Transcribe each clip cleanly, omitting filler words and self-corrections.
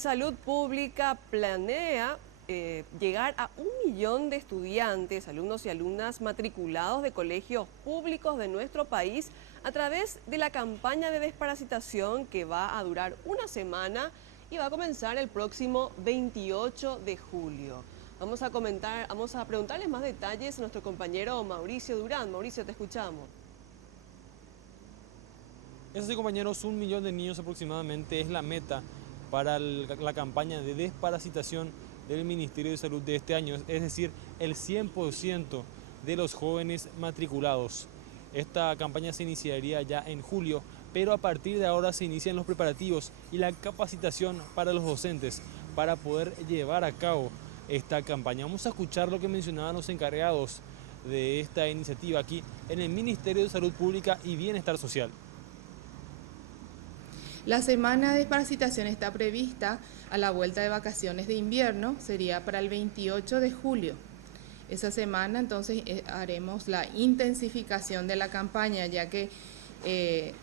Salud Pública planea llegar a 1 millón de estudiantes, alumnos y alumnas matriculados de colegios públicos de nuestro país a través de la campaña de desparasitación que va a durar una semana y va a comenzar el próximo 28 de julio. Vamos a preguntarles más detalles a nuestro compañero Mauricio Durán. Mauricio, te escuchamos. Es así, compañeros, 1 millón de niños aproximadamente es la meta para la campaña de desparasitación del Ministerio de Salud de este año, es decir, el 100% de los jóvenes matriculados. Esta campaña se iniciaría ya en julio, pero a partir de ahora se inician los preparativos y la capacitación para los docentes para poder llevar a cabo esta campaña. Vamos a escuchar lo que mencionaban los encargados de esta iniciativa aquí en el Ministerio de Salud Pública y Bienestar Social. La semana de desparasitación está prevista a la vuelta de vacaciones de invierno, sería para el 28 de julio. Esa semana entonces haremos la intensificación de la campaña, ya que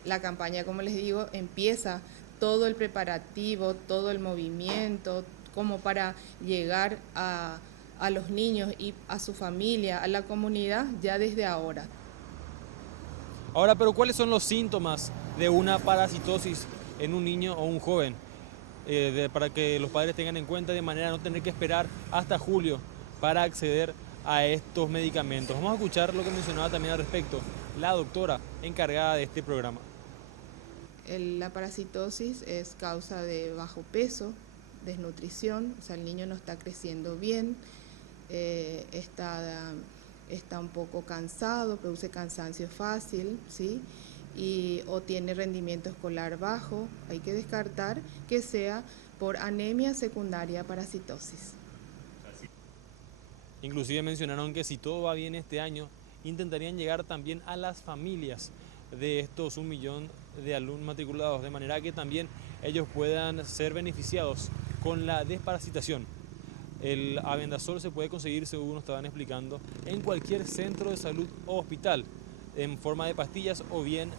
la campaña, como les digo, empieza todo el preparativo, todo el movimiento, como para llegar a los niños y a su familia, a la comunidad, ya desde ahora. Ahora, pero ¿cuáles son los síntomas de una parasitosis en un niño o un joven? Para que los padres tengan en cuenta de manera a no tener que esperar hasta julio para acceder a estos medicamentos. Vamos a escuchar lo que mencionaba también al respecto la doctora encargada de este programa. La parasitosis es causa de bajo peso, desnutrición, o sea, el niño no está creciendo bien, está un poco cansado, produce cansancio fácil, ¿sí? O tiene rendimiento escolar bajo. Hay que descartar que sea por anemia secundaria parasitosis. Inclusive mencionaron que si todo va bien este año, intentarían llegar también a las familias de estos 1 millón de alumnos matriculados, de manera que también ellos puedan ser beneficiados con la desparasitación. El Abendazol se puede conseguir, según nos estaban explicando, en cualquier centro de salud o hospital, en forma de pastillas o bien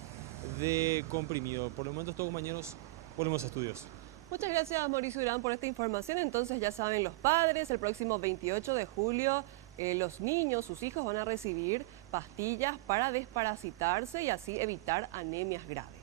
de comprimido. Por el momento, estos compañeros, volvemos a estudios. Muchas gracias, Mauricio Durán, por esta información. Entonces ya saben los padres, el próximo 28 de julio los niños, sus hijos van a recibir pastillas para desparasitarse y así evitar anemias graves.